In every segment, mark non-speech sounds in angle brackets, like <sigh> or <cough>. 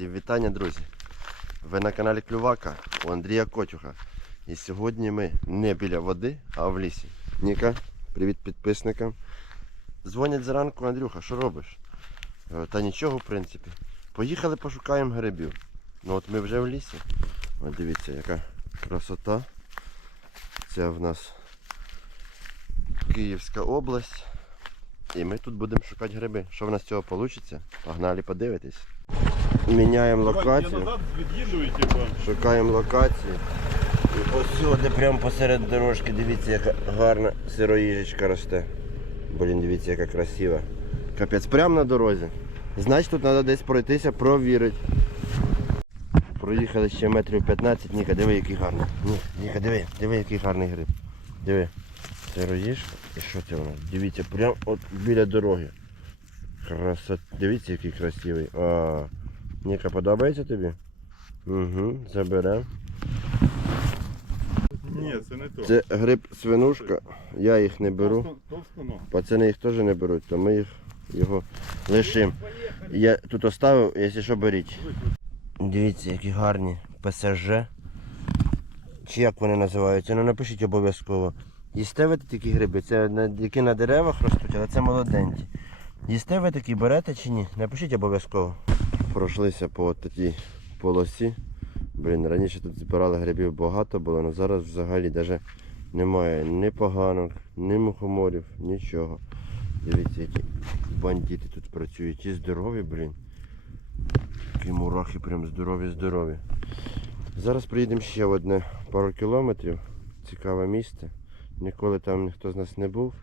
Всім вітання, друзі! Ви на каналі Клювака у Андрія Котюха. І сьогодні ми не біля води, а в лісі. Ніка, привіт підписникам. Дзвонять зранку, Андрюха, що робиш? Е, Та нічого, в принципі. Поїхали пошукаємо грибів. Ну от ми вже в лісі. От дивіться, яка красота. Це в нас Київська область. І ми тут будемо шукати гриби. Що в нас з цього вийде? Погнали подивитись. Міняємо локацію, типу. шукаємо локацію. І ось сюди, прямо посеред дорожки, дивіться, яка гарна сироїжечка росте. Блін, дивіться, яка красива. Капець, прямо на дорозі. Значить тут треба десь пройтися, провірити. Проїхали ще метрів 15. Ніка, диви, який гарний. Ні, Ніка, диви, диви, який гарний гриб. Диви. Сироїжка. І що це нас? Дивіться, прямо от біля дороги. Красот. Дивіться, який красивий. А, Ніка, подобається тобі? Угу, заберемо. Ні, це не то. Це гриб свинушка, я їх не беру. Пацани їх теж не беруть, то ми їх його лишимо. Я тут оставив, якщо що беріть. Дивіться, які гарні ПСЖ. Чи як вони називаються? Ну напишіть обов'язково. Їсте ви такі гриби? Це на- які на деревах ростуть, але це молоденькі. Їсте ви такі берете чи ні? Напишіть обов'язково. Пройшлися по такій полосі. Блін, раніше тут збирали грибів багато було, але зараз взагалі навіть немає ні поганок, ні мухоморів, нічого. Дивіться, які бандити тут працюють. І здорові, блін. Такі мурахи прям здорові, здорові. Зараз приїдемо ще в одне пару кілометрів. Цікаве місце. Ніколи там ніхто з нас не був.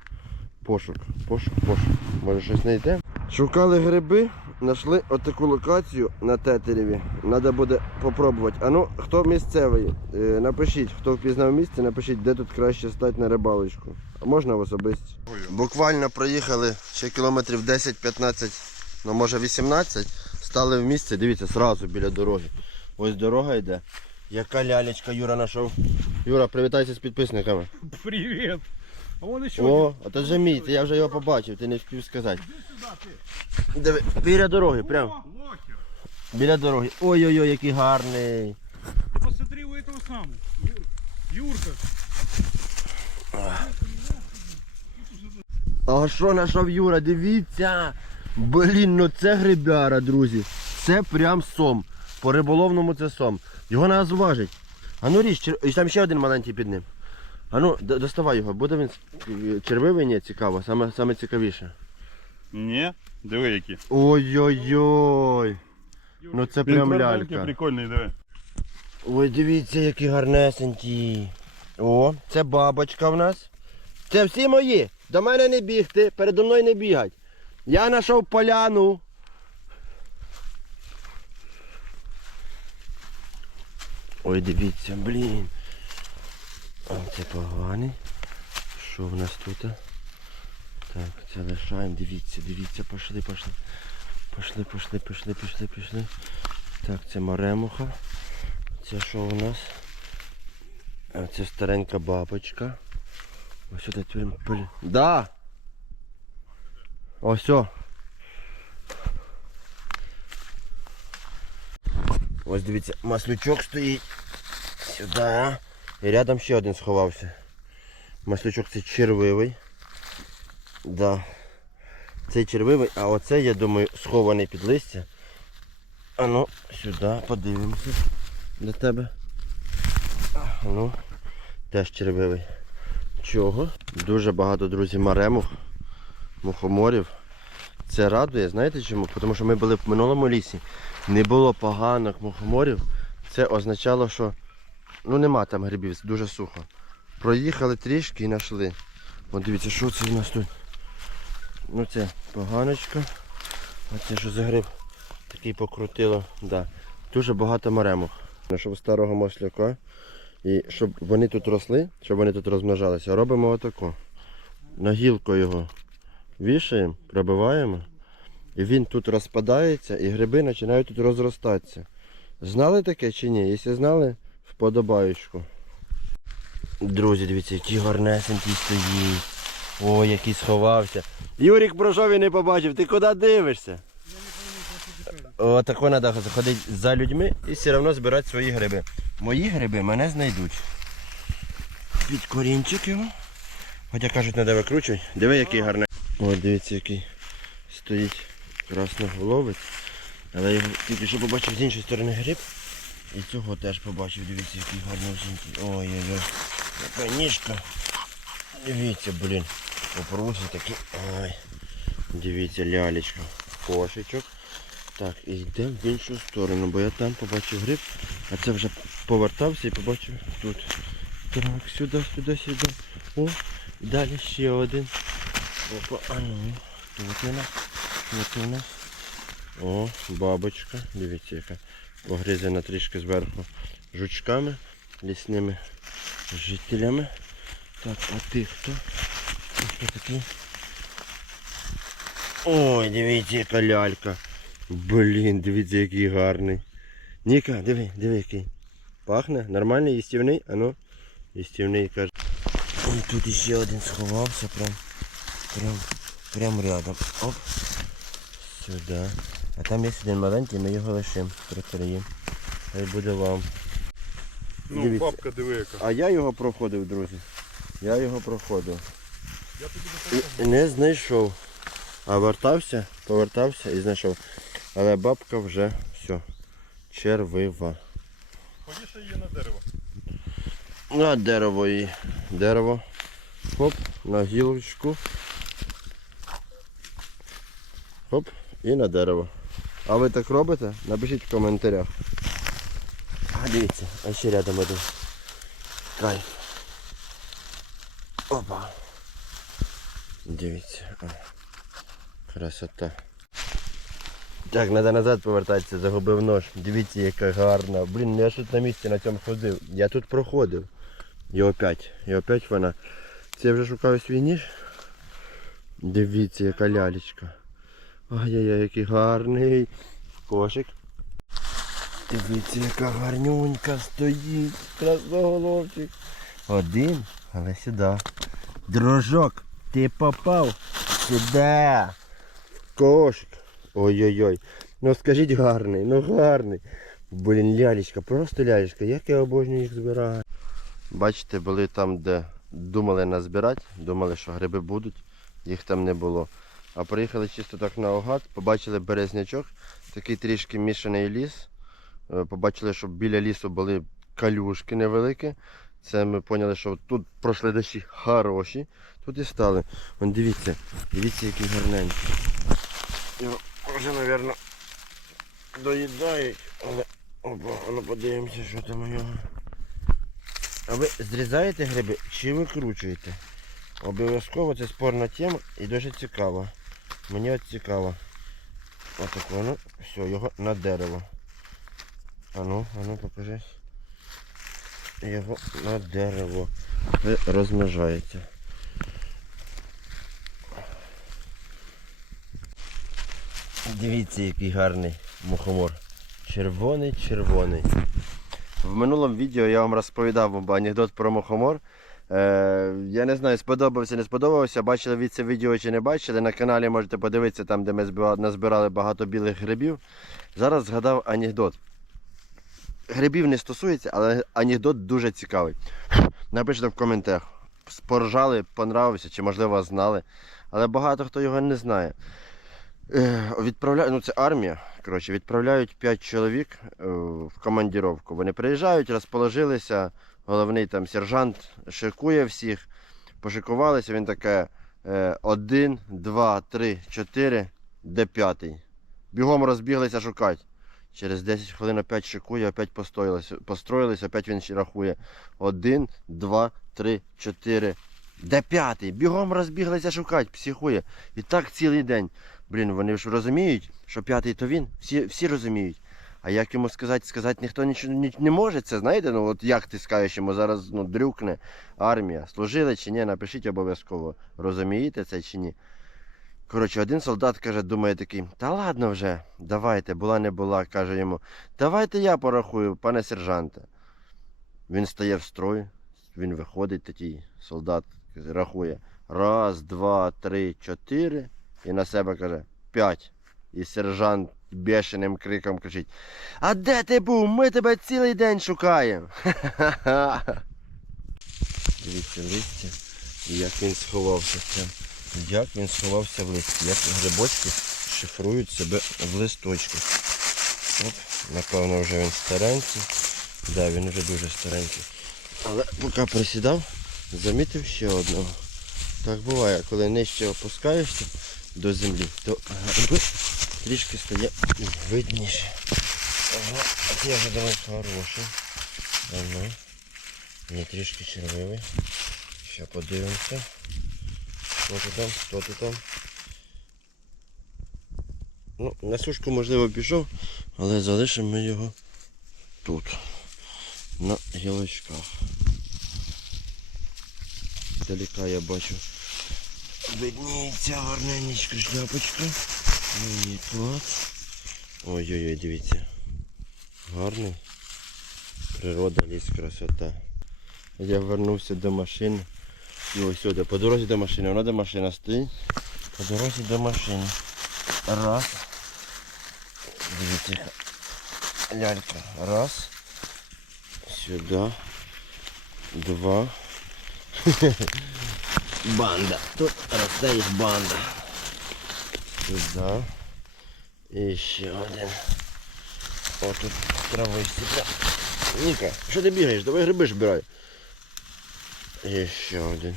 Пошук, пошук, пошук. Може щось знайдемо? Шукали гриби, знайшли отаку локацію на Тетереві. Треба буде попробувати. А ну, хто місцевий? Е, Напишіть, хто впізнав місце, напишіть, де тут краще стати на рибалочку. А можна в особисті? Буквально проїхали ще кілометрів 10-15, ну може 18. Стали в місце, дивіться, сразу біля дороги. Ось дорога йде. Яка лялечка Юра знайшов. Юра, привітайся з підписниками. Привіт! А вон еще О, а то вже мій, це я вже його побачив, ти не встиг сказати. Диви, біля дороги, прям. Лохер! Біля дороги. Ой-ой-ой, який гарний. Ты посмотри у этого самого. Юр... Юрка. А що знайшов Юра? Дивіться. Блін, ну це грибяра, друзі. Це прям сом. По риболовному це сом. Його треба зважити. А ну ріж, чер... і там ще один маленький під ним. А ну, д- доставай його, буде він с- червивий, ні, цікаво, саме, саме цікавіше. Ні, диви які. Ой-ой-ой. Ну це прям лялька. прикольний, диви. Ой, дивіться, які гарнесенькі. О, це бабочка в нас. Це всі мої. До мене не бігти, передо мною не бігать. Я знайшов поляну. Ой, дивіться, блін. Це поганий. Що в нас тут? Так, це лишаємо. Дивіться, дивіться, пішли, пішли. Пішли, пішли, пішли, пішли, пішли. Так, це маремуха. Це що у нас? Це старенька бабочка. Ось тут прям пиль. Да! Ось. Ось дивіться, маслючок стоїть. Сюди. І рядом ще один сховався. Маслючок це червивий. Да. Цей червивий, а оцей, я думаю, схований під листя. А ну, сюди подивимося для тебе. А ну, теж червивий. Чого? Дуже багато, друзі, маремов, мухоморів. Це радує, знаєте чому? Тому що ми були в минулому лісі, не було поганих мухоморів. Це означало, що ну нема там грибів, дуже сухо. Проїхали трішки і знайшли. От дивіться, що це у нас тут. Ну це поганочка. А це що за гриб? Такий покрутило. Да. Дуже багато маремок. Знайшов старого масляка. І щоб вони тут росли, щоб вони тут розмножалися, робимо отако. На гілку його вішаємо, пробиваємо. І він тут розпадається і гриби починають тут розростатися. Знали таке чи ні? Якщо знали, вподобаючку. Друзі, дивіться, який гарнесенький стоїть. Ой, який сховався. Юрік і не побачив. Ти куди дивишся? Отако треба ходити за людьми і все одно збирати свої гриби. Мої гриби мене знайдуть. Під корінчик його. Хоча кажуть, треба викручувати. Диви, який гарний. Ось дивіться, який стоїть красноголовець. Але я тільки що побачив з іншої сторони гриб. І цього теж побачив, дивіться, який гарненький. Ой-ой-ой. Яка ніжка. Дивіться, блін. Попруси такі. Ой. Дивіться, лялечка. Кошечок. Так, і йдемо в іншу сторону, бо я там побачив гриб, а це вже повертався і побачив тут. Так, сюди, сюди, сюди. О, далі ще один. Опа, а ну. Тут у нас. Тут у нас. О, бабочка. Дивіться, яка погризена трішки зверху жучками, лісними жителями. Так, а ти хто? Хто такий? Ой, дивіться, яка лялька. Блін, дивіться, який гарний. Ніка, диви, диви який. Пахне? Нормальний, їстівний? Ану. Їстівний каже. Ой, тут іще один сховався прям. Прям, прям рядом. Оп. Сюди. А там є один маленький, ми його лишимо. Прикриємо. Хай буде вам. Ну, Дивіться. бабка диви яка. А я його проходив, друзі. Я його проходив. Я тобі І не знайшов. А вертався, повертався і знайшов. Але бабка вже все. Червива. Повіше її на дерево. На дерево і дерево. Хоп, на гілочку. Хоп, і на дерево. А ви так робите? Напишіть в коментарях. А дивіться, а ще рядом один. Кайф. Опа. Дивіться. Красота. Так, треба назад повертатися, загубив нож. Дивіться, яка гарна. Блін, я ж тут на місці на цьому ходив. Я тут проходив. І опять. І опять вона. Це я вже шукаю свій ніж. Дивіться, яка лялечка. Ай-яй-яй, який гарний. Кошик. Дивіться, яка гарнюнька стоїть. Красноголовчик. Один, але сюди. Дружок, ти попав сюди. Кошик. Ой-ой-ой. Ну скажіть гарний, ну гарний. Блін, лялечка, просто лялечка. Як я обожнюю їх збирати. Бачите, були там, де думали назбирати, думали, що гриби будуть, їх там не було. А приїхали чисто так наугад, побачили березнячок, такий трішки мішаний ліс. Е, Побачили, що біля лісу були калюшки невеликі. Це ми поняли, що тут пройшли дощі хороші. Тут і стали. Вон дивіться, дивіться, який гарненький. Його вже, мабуть, доїдають, але опа, ну подивимося, що там у нього. А ви зрізаєте гриби чи викручуєте? Обов'язково це спорна тема і дуже цікава. Мені цікаво. Отако, ну, все, його на дерево. А ну, а ну покажи. Його на дерево. І розмножається. Дивіться, який гарний мухомор. Червоний, червоний. В минулому відео я вам розповідав анекдот про мухомор. Е, я не знаю, сподобався, не сподобався. Бачили ви це відео чи не бачили. На каналі можете подивитися там, де ми назбирали багато білих грибів. Зараз згадав анекдот. Грибів не стосується, але анекдот дуже цікавий. <laughs> Напишіть в коментарях. Поржали, понравився, чи можливо знали. Але багато хто його не знає. Е, Відправляють, ну це армія. Коротше, відправляють 5 чоловік е, в командіровку. Вони приїжджають, розположилися. Головний там сержант шикує всіх. Пошикувалися, він таке е, один, два, три, чотири, де п'ятий. Бігом розбіглися шукати. Через 10 хвилин опять шикує, опять построїлися, опять він рахує. Один, два, три, чотири. Де п'ятий? Бігом розбіглися шукати, психує. І так цілий день. Блін, вони ж розуміють, що п'ятий то він. Всі, всі розуміють. А як йому сказати, сказати ніхто нічого ні- не може. Це знаєте, ну от як ти скажеш йому зараз ну, дрюкне армія. Служили чи ні, напишіть обов'язково. Розумієте це чи ні? Коротше, один солдат каже, думає такий, та ладно вже, давайте, була не була, каже йому, давайте я порахую, пане сержанте. Він стає в строй, він виходить такий солдат, рахує. Раз, два, три, чотири. І на себе каже п'ять. І сержант бешеним криком кричить. А де ти був? Ми тебе цілий день шукаємо. <laughs> Дивіться листя, як він сховався. Прям. Як він сховався в листі. Як грибочки шифрують себе в листочку. Оп, напевно, вже він старенький. Да, він вже дуже старенький. Але поки присідав, замітив ще одного. Так буває, коли нижче опускаєшся до землі, то трішки стає видніше. Ага, я вже давай хороший. Ага. Не трішки червивий. Ще подивимося. Що ти там, хто ти там. Ну, на сушку можливо пішов, але залишимо ми його тут, на гілочках. Далека я бачу. Видніється гарненечка шляпочка. Її клац. Ой-ой-ой, дивіться. Гарний. Природа, ліс, красота. Я вернувся до машини. І ось сюди, по дорозі до машини. Вона де машина стоїть. По дорозі до машини. Раз. Дивіться. Лялька. Раз. Сюди. Два. <laughs> Банда. Тут росте їх банда. Сюди. І ще один. О, тут трависті. Ніка, що ти бігаєш? Давай гриби збирай. І один.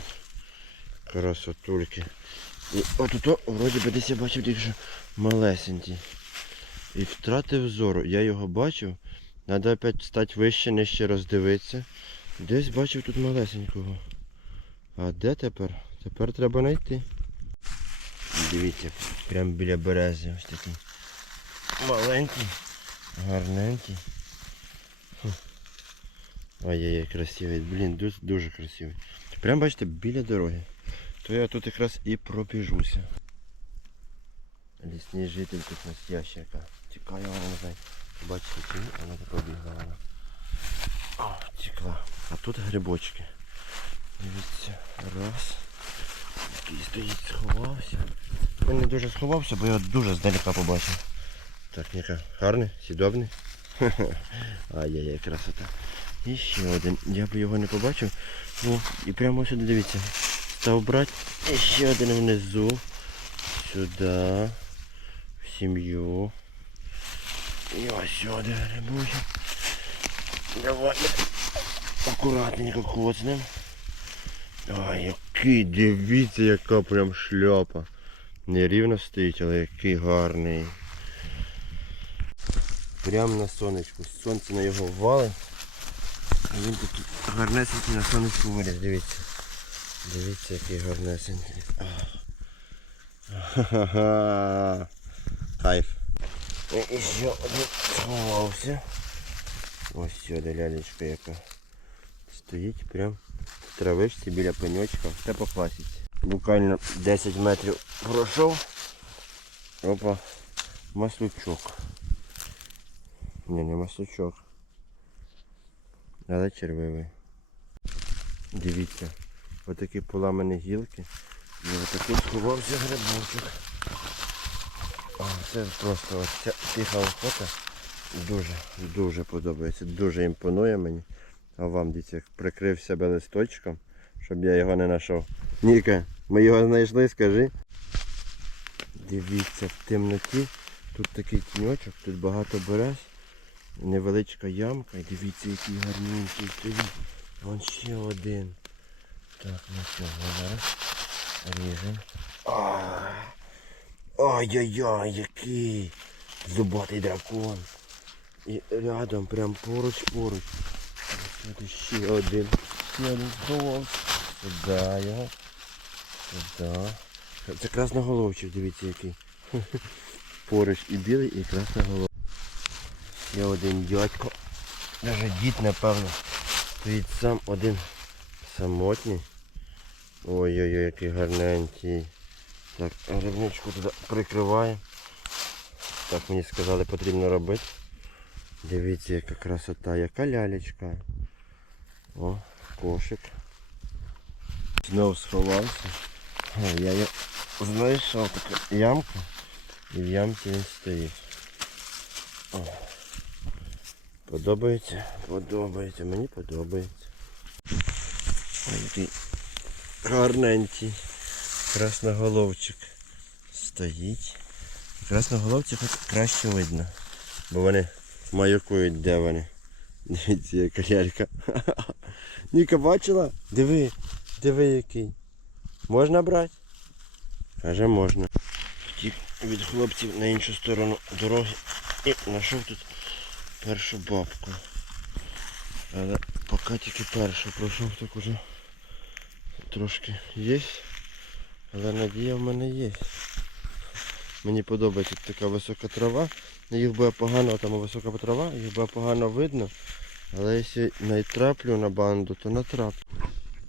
Красотульки. І отут, вроді би десь я бачив тільки що малесенький. І втратив зору. Я його бачив. Треба опять стати вище, нижче роздивитися. Десь бачив тут малесенького. А де тепер? Тепер треба знайти. Дивіться, прямо біля берези ось такий. Маленький, гарненький. Хм. Ай-яй-яй, красивий. Блін, дуже, дуже красивий. Прямо бачите, біля дороги. То я тут якраз і пробіжуся. Лісний житель тут яка. Тікає вона, не. Бачите, чи? Вона побігла вона. О, тікла. А тут грибочки. Дивіться. Раз. Такий стоїть, сховався. Він не дуже сховався, бо я дуже здалека побачив. Так, Ніка, гарний, сідобний. <laughs> Ай-яй-яй, красота. І ще один. Я б його не побачив. Ну, і прямо сюди дивіться. Став брати. І ще один внизу. Сюди. В сім'ю. І ось сюди грибочок. Давай. Акуратненько коцнем. Ой, який, дивіться, яка прям шляпа. Не рівно стоїть, але який гарний. Прямо на сонечку. Сонце на його ввалить. І він такий гарнесенький на сонечку виліз, дивіться. Дивіться, який гарнесенький. А. Ха-ха-ха. Кайф. І ще один сховався. Ось сюди лялечка яка. Стоїть прям травичці біля пеньочка. Все по. Буквально 10 метрів пройшов. Опа. Маслючок. Ні, не маслючок. Але червивий. Дивіться. Отакі поламані гілки. І отакий сховався грибочок. О, це просто ось ця тиха охота. Дуже, дуже подобається. Дуже імпонує мені. А вам як прикрив себе листочком, щоб я його не знайшов. Ніка, ми його знайшли, скажи. Дивіться, в темноті. Тут такий тіньочок, тут багато берез. Невеличка ямка. І дивіться, який гарненький стоїть. Вон ще один. Так, ну що, зараз ріжемо. Ай-яй-яй, який зубатий дракон. І рядом, прям поруч Сюди ще один. Ще один сховався. Сюди його. Сюди. Це красноголовчик, дивіться який. <laughs> Поруч і білий, і красноголовчик. Ще один дядько. Даже дід, напевно. Стоїть сам один самотній. Ой-ой-ой, який гарненький. Так, грибничку туди прикриваємо. Так мені сказали потрібно робити. Дивіться, яка красота, яка лялечка. О, кошик. Знов сховався. О, я знайшов така ямка. І в ямці він стоїть. О. Подобається? Подобається, мені подобається. Ой, який гарненький красноголовчик стоїть. Красноголовці хоч краще видно, бо вони маякують, де вони. Дивіться, яка лялька. Ніка бачила? Диви, диви який. Можна брати? Каже, можна. Втік від хлопців на іншу сторону дороги і знайшов тут першу бабку. Але поки тільки першу пройшов, так уже трошки є. Але надія в мене є. Мені подобається така висока трава. Їх буде погано, там висока трава, їх буде погано видно. Але якщо не траплю на банду, то натраплю.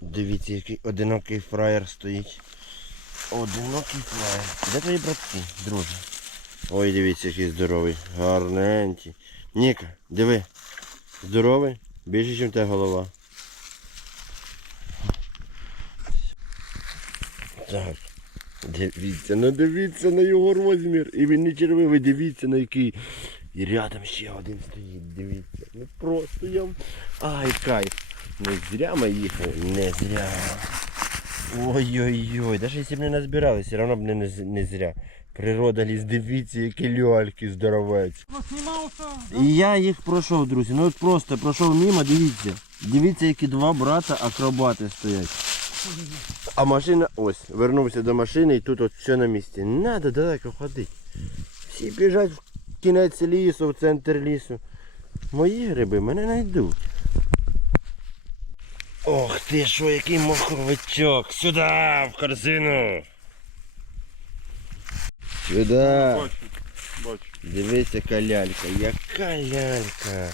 Дивіться, який одинокий фраєр стоїть. Одинокий фраєр. Де твої братки, друже? Ой, дивіться, який здоровий. Гарненький. Ніка, диви. Здоровий? Більше, ніж тебе голова. Так. Дивіться, ну дивіться на його розмір. І він не червивий, дивіться на який. І рядом ще один стоїть, дивіться. Ну просто я. Ай, кайф. Не зря ми їхали, не зря. Ой-ой-ой, навіть якщо б не назбирали, все одно б не, не, зря. Природа ліс, дивіться, які ляльки здоровець. І я їх пройшов, друзі. Ну от просто пройшов мимо, дивіться. Дивіться, які два брата акробати стоять. А машина ось. Вернувся до машини і тут от все на місці. Треба далеко ходити. Всі біжать в кінець лісу, в центр лісу. Мої гриби мене знайдуть. Ох ти що, який моховичок. Сюди, в корзину. Сюди. Бачу. Дивіться, яка лялька, яка лялька.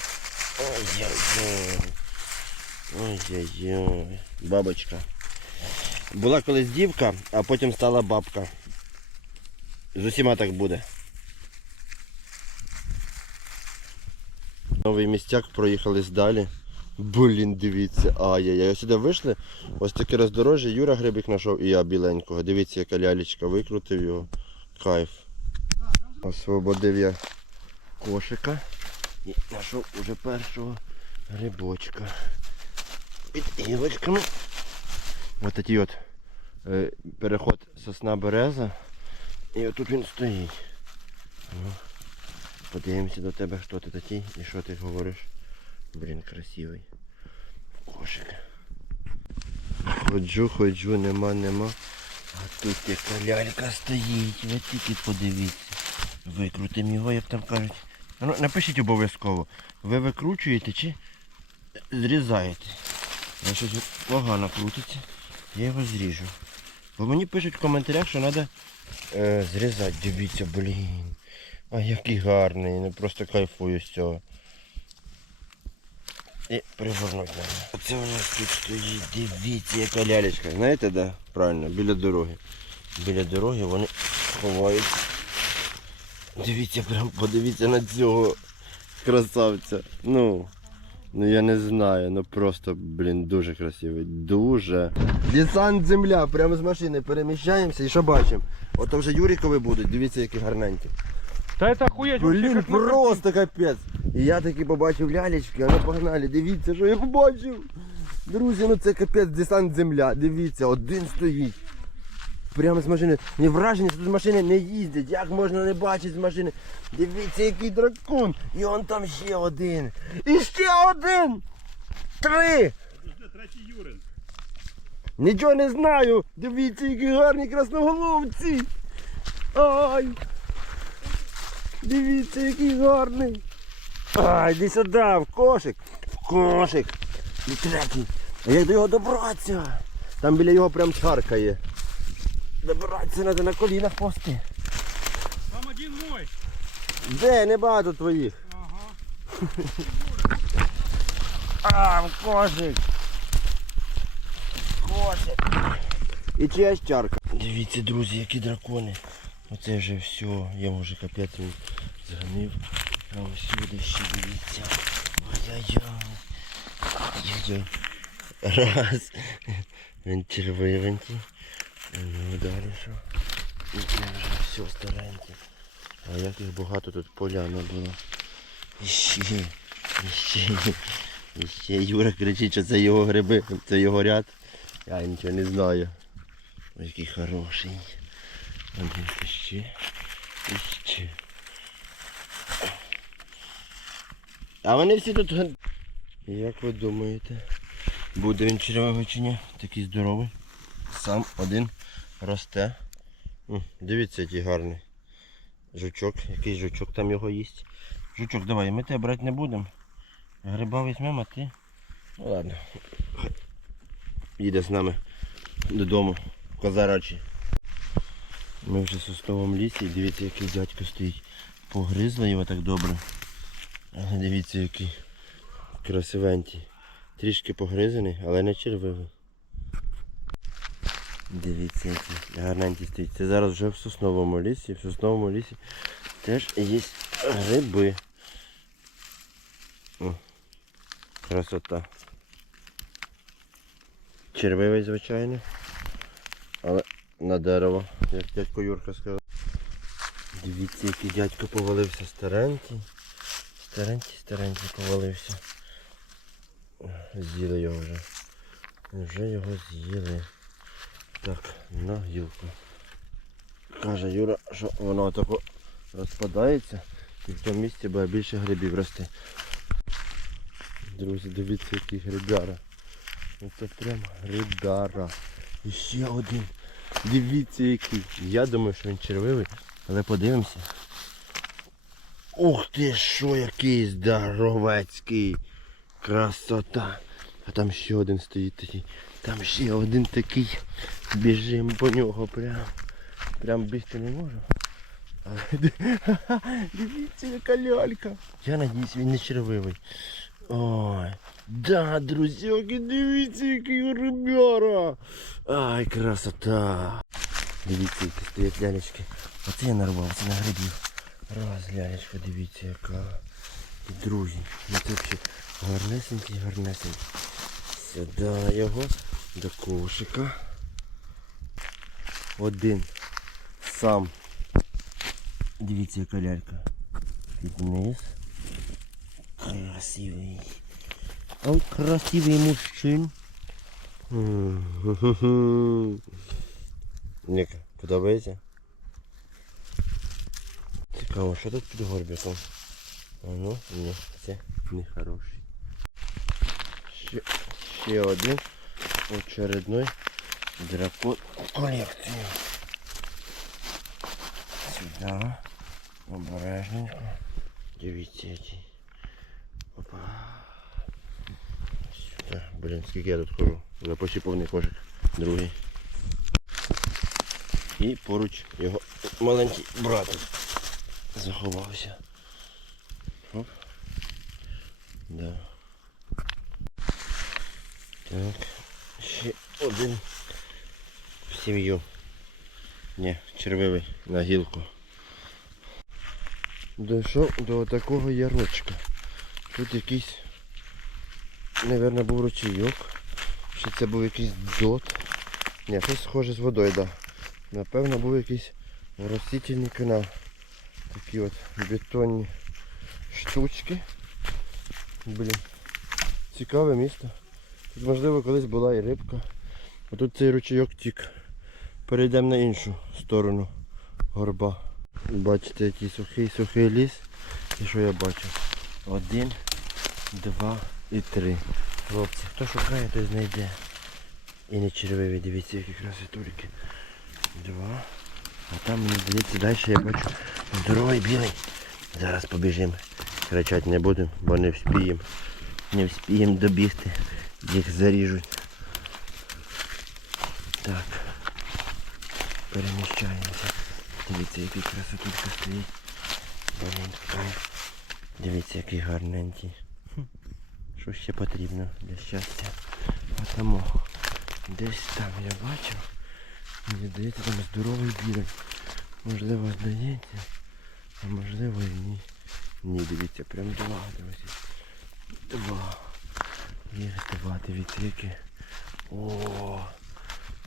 Ой-ой-ой. Ой-ой-ой. Бабочка. Була колись дівка, а потім стала бабка. З усіма так буде. Новий містяк проїхались далі. Блін, дивіться. Ай-яй-яй. Сюди вийшли. Ось таке роздорожжя. Юра грибик знайшов і я біленького. Дивіться, яка лялечка, викрутив його. Кайф. Освободив я кошика і знайшов уже першого грибочка. Під ілочками. Ось такий от е, переход сосна береза. І отут він стоїть. Ну, подивимося до тебе, хто ти такий і що ти говориш. Блін, красивий. Кошик. Ходжу, ходжу, нема, нема. А тут яка лялька стоїть. Ви тільки подивіться. Викрутимо його, як там кажуть. Ну, напишіть обов'язково. Ви викручуєте чи зрізаєте. Щось погано крутиться. Я його зріжу. Бо мені пишуть в коментарях, що треба е, зрізати. Дивіться, блін. А який гарний. Ну просто кайфую з цього. І пригорнуть треба. Оце у нас тут стоїть. Дивіться, яка лялечка. Знаєте, де? Правильно, біля дороги. Біля дороги вони ховаються. Дивіться, прям подивіться на цього красавця. Ну, ну я не знаю, ну просто, блін, дуже красивий. Дуже. Десант земля, прямо з машини переміщаємося і що бачимо? Ото вже Юрікові будуть, дивіться, які гарненькі. Та це охуєть. вообще, Блін, як на просто капець. І я таки побачив лялечки, а ну погнали, дивіться, що я побачив. Друзі, ну це капець десант земля. Дивіться, один стоїть. Прямо з машини. Не враження, що тут машини не їздять. Як можна не бачити з машини? Дивіться, який дракон. І он там ще один. І ще один. Три. Третій Юрин. Нічого не знаю. Дивіться, які гарні красноголовці. Ай. Дивіться, який гарний. Ай, іди сюди, в кошик. В кошик. І третій. А як до його добратися? Там біля його прям чарка є. Добратися треба на колінах повсти. Там один мой. Де, небагато твоїх. Ага. А, в кошик. Кошик. І чиясь чарка. Дивіться, друзі, які дракони. Оце вже все. Я вже капець зганив. А ось сюди ще дивіться. Ой-ой-ой. Раз. Він червивенький. Ну далі що? І це вже все стареньке. А як їх багато тут поляна було. Іще, іще, іще Юра кричить, що це його гриби, це його ряд. Я нічого не знаю. Ой, який хороший. Один іще. Іще. А вони всі тут. Як ви думаєте, буде він червивий чи ні? Такий здоровий. Сам один росте. Дивіться, який гарний. Жучок, який жучок там його їсть. Жучок, давай, ми тебе брати не будемо. Гриба візьмемо, а ти. Ну ладно. Їде з нами додому. Козарачі. Ми вже в сосновому лісі. Дивіться, який дядько стоїть. Погризли його так добре. Дивіться, який красивенький. Трішки погризаний, але не червивий. Дивіться, який гарненький стоїть. Це зараз вже в сосновому лісі. В сосновому лісі теж є гриби. О, красота. Червивий, звичайно. Але на дерево, як дядько Юрка сказав. Дивіться, який дядько повалився старенький. Старенький, старенький повалився. З'їли його вже. Вже його з'їли. Так, на гілку. Каже Юра, що воно тако розпадається і в тому місці буде більше грибів рости. Друзі, дивіться, який грибяра. Це прям грибяра. І ще один. Дивіться який. Я думаю, що він червивий, але подивимося. Ух ти що, який здоровецький. Красота. А там ще один стоїть такий. Там ще один такий. Біжимо по нього прям. Прям бігти не можу. <laughs> Дивіться, яка лялька. Я надіюсь, він не червивий. Ой. Да, друзяки, дивіться, який ребяра. Ай, красота. Дивіться, які стоять лялечки. Оце я нарвався на грибів. Раз, лялечка, дивіться, яка. І другі. Ну це взагалі гарнесенький, гарнесенький. Сюди його до кошика. Один. Сам. Дивіться, яка лялька. Під низ. Красивий. Он красивий мужчин. Ніка, подобається? Цікаво, що тут під горбиком? А ну, ні, це не хороший. Ще, ще один очередной дракон в колекцію. Сюди. Обережненько. Дивіться який. Опа. Сюди. Блін, скільки я тут хожу. Вже повний кошик. Другий. І поруч його маленький братик заховався. Оп. Да. Так. Ще один в сім'ю. Ні, червивий на гілку. Дійшов до такого ярочка. Тут якийсь, мабуть, був ручейок. Чи це був якийсь дзот. Ні, щось схоже з водою, так. Да. Напевно, був якийсь ростительний канал. Такі от бетонні штучки. Блін. Цікаве місто. Тут можливо колись була і рибка. А тут цей ручейок тік. Перейдемо на іншу сторону горба. Бачите, який сухий сухий ліс. І що я бачу? Один, два і три. Хлопці, хто шукає, той знайде. І не червиві, дивіться, які красотульки. Два. А там здається, далі я бачу здоровий білий. Зараз побіжимо. Кричати не будемо, бо не вспіємо. Не вспіємо добігти. Їх заріжуть. Так. Переміщаємося. Дивіться, який красотулька стоїть. Дивіться, який гарненький. Що ще потрібно для щастя? А тому десь там я бачив. Мені здається, там здоровий білий. Можливо, здається, а можливо і ні. Ні, дивіться, прям два, друзі. Два. Дивіться, які. О,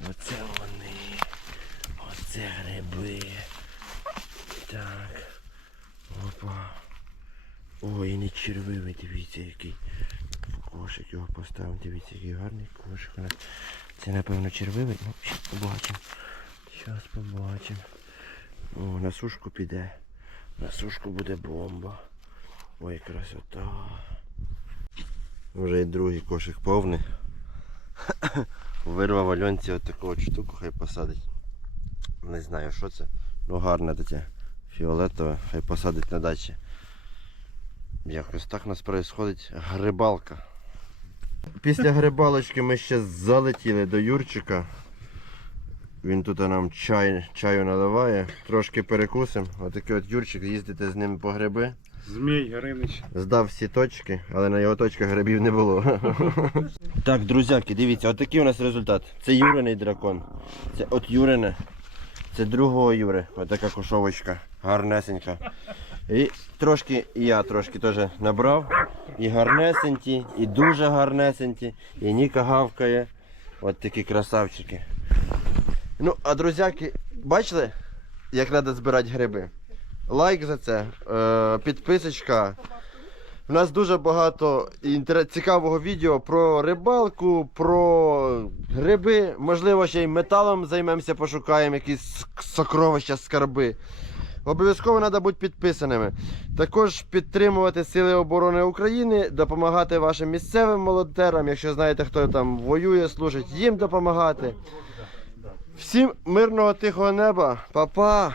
оце вони. Оце гриби. Так. Опа. Ой, не червивий, дивіться який. Кошик його поставив, дивіться, який гарний кошик. Це напевно червивий, ну, зараз побачимо. Зараз побачимо. О, на сушку піде. На сушку буде бомба. Ой, красота. Вже і другий кошик повний. <coughs> Вирвав Альонці таку от штуку, хай посадить. Не знаю, що це. Ну гарне таке. Фіолетове, хай посадить на дачі. Якось так у нас відбувається грибалка. Після грибалочки ми ще залетіли до Юрчика. Він тут нам чай, чаю наливає, трошки перекусимо. Отакий от Юрчик, їздити з ним по гриби. Змій Горинич. Здав всі точки, але на його точках грибів не було. <laughs> так, друзяки, дивіться, отакий у нас результат. Це Юриний дракон. Це от Юрине. Це другого Юри. Отака кошовочка. Гарнесенька. І трошки і я трошки теж набрав. І гарнесенькі, і дуже гарнесенькі, і Ніка гавкає. От такі красавчики. Ну, а друзяки, бачили, як треба збирати гриби? Лайк за це, е, підписочка. У нас дуже багато цікавого відео про рибалку, про гриби. Можливо, ще й металом займемося, пошукаємо якісь сокровища, скарби. Обов'язково треба бути підписаними. Також підтримувати Сили оборони України, допомагати вашим місцевим молодтерам, якщо знаєте, хто там воює, служить, їм допомагати. Всім мирного тихого неба, Па-па!